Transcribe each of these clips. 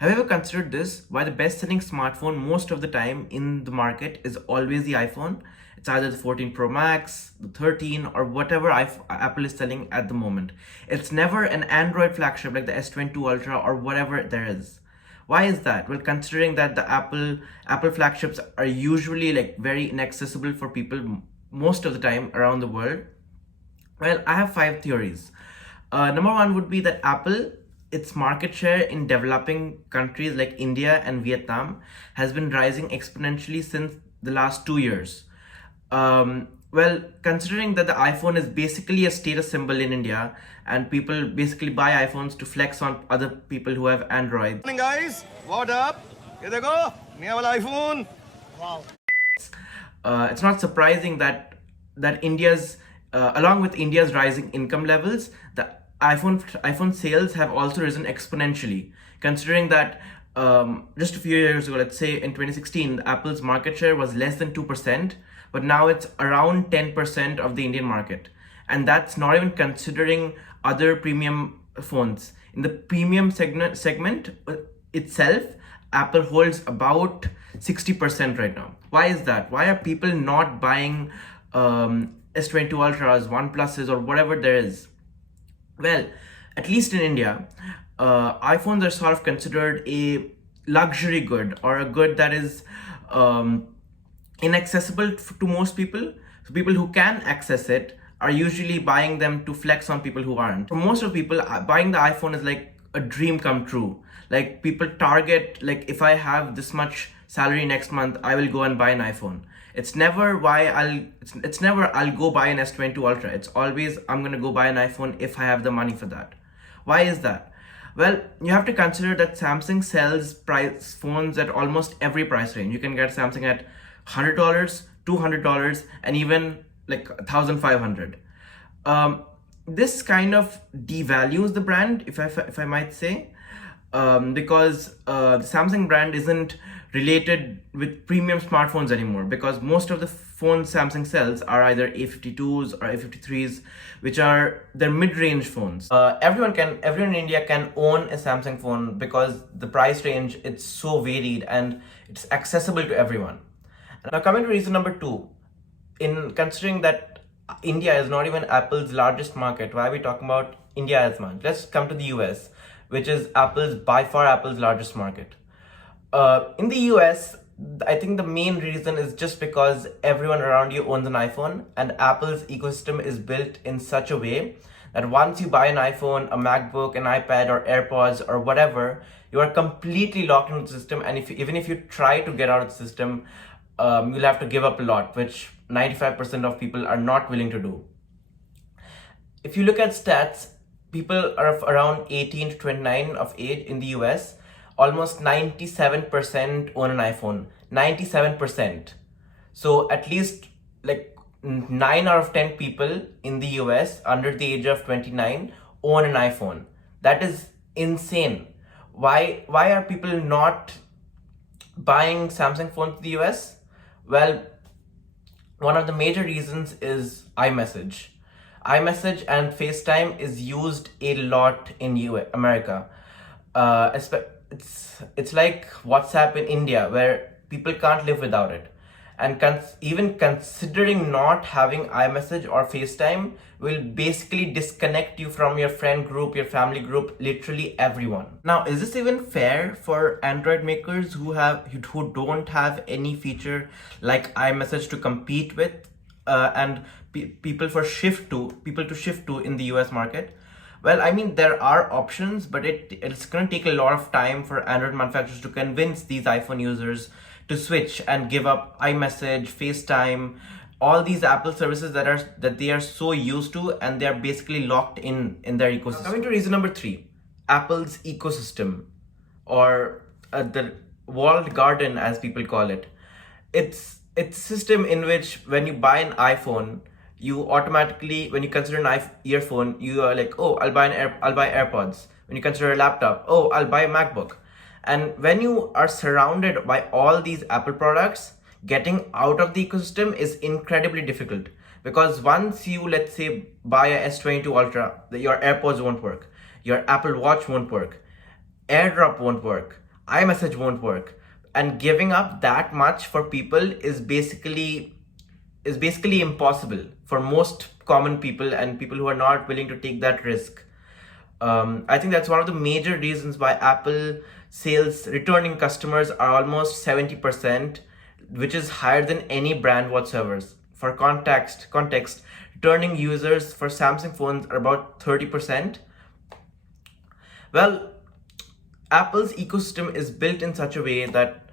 Have you ever considered this? Why the best selling smartphone most of the time in the market is always the iPhone? It's either the 14 Pro Max, the 13, or whatever Apple is selling at the moment. It's never an Android flagship like the S22 Ultra or whatever there is. Why is that? Well, considering that the Apple flagships are usually like very inaccessible for people most of the time around the world. Well, I have five theories. Number one would be that Apple, its market share in developing countries like India and Vietnam has been rising exponentially since the last 2 years. Well, considering that the iPhone is basically a status symbol in India and people basically buy iPhones to flex on other people who have Android. Morning guys, what up? ये देखो नया वाला iPhone. It's not surprising that India's along with India's rising income levels, the iPhone sales have also risen exponentially. Considering that just a few years ago, let's say in 2016, Apple's market share was less than 2%, but now it's around 10% of the Indian market, and that's not even considering other premium phones. In the premium segment itself, Apple holds about 60% right now. Why is that? Why are people not buying S22 Ultras, OnePluses, or whatever there is? Well, at least in India, iPhones are sort of considered a luxury good or a good that is inaccessible to most people. So people who can access it are usually buying them to flex on people who aren't. For most of people, buying the iPhone is like a dream come true. Like people target, like if I have this much salary next month, I will go and buy an iPhone. It's never it's never I'll go buy an S22 Ultra. It's always I'm gonna go buy an iPhone if I have the money for that. Why is that? Well, you have to consider that Samsung sells price phones at almost every price range. You can get Samsung at $100, $200, and even like 1,500. This kind of devalues the brand, if I might say, because the Samsung brand isn't related with premium smartphones anymore, because most of the phones Samsung sells are either A52s or A53s, which are their mid-range phones. Everyone in India can own a Samsung phone because the price range, it's so varied and it's accessible to everyone. Now coming to reason number two, in considering that India is not even Apple's largest market, why are we talking about India as much? Let's come to the US, which is by far Apple's largest market. In the US, I think the main reason is just because everyone around you owns an iPhone, and Apple's ecosystem is built in such a way that once you buy an iPhone, a MacBook, an iPad, or AirPods, or whatever, you are completely locked into the system. And even if you try to get out of the system, you'll have to give up a lot, which 95% of people are not willing to do. If you look at stats, people are of around 18 to 29 of age in the US, almost 97% own an iPhone. 97%. So at least like 9 out of 10 people in the US under the age of 29 own an iPhone. That is insane. Why are people not buying Samsung phones in the US? Well, one of the major reasons is iMessage. iMessage and FaceTime is used a lot in America. It's like WhatsApp in India, where people can't live without it. And even considering not having iMessage or FaceTime will basically disconnect you from your friend group, your family group, literally everyone. Now, is this even fair for Android makers who don't have any feature like iMessage to compete with, and people to shift to in the US market? Well, I mean, there are options, but it's going to take a lot of time for Android manufacturers to convince these iPhone users to switch and give up iMessage, FaceTime, all these Apple services that they are so used to, and they are basically locked in their ecosystem. Coming to reason number three, Apple's ecosystem, or the walled garden as people call it. It's a system in which when you buy an iPhone, you automatically, when you consider an earphone, you are like, oh, I'll buy AirPods. When you consider a laptop, oh, I'll buy a MacBook. And when you are surrounded by all these Apple products, getting out of the ecosystem is incredibly difficult, because once you, let's say, buy a S22 Ultra, your AirPods won't work, your Apple Watch won't work, AirDrop won't work, iMessage won't work. And giving up that much for people is basically impossible for most common people and people who are not willing to take that risk. I think that's one of the major reasons why Apple sales returning customers are almost 70%, which is higher than any brand whatsoever. For context, returning users for Samsung phones are about 30%. Well, Apple's ecosystem is built in such a way that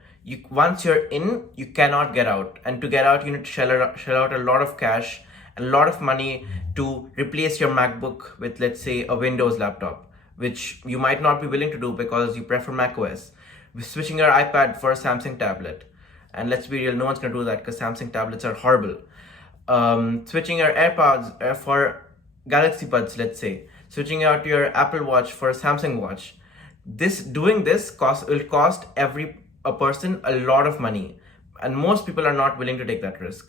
once you're in, you cannot get out. And to get out, you need to shell out a lot of cash and a lot of money to replace your MacBook with, let's say, a Windows laptop, which you might not be willing to do because you prefer macOS. Switching your iPad for a Samsung tablet. And let's be real, no one's going to do that because Samsung tablets are horrible. Switching your AirPods for Galaxy Buds, let's say. Switching out your Apple Watch for a Samsung Watch. Doing this will cost a person a lot of money, and most people are not willing to take that risk.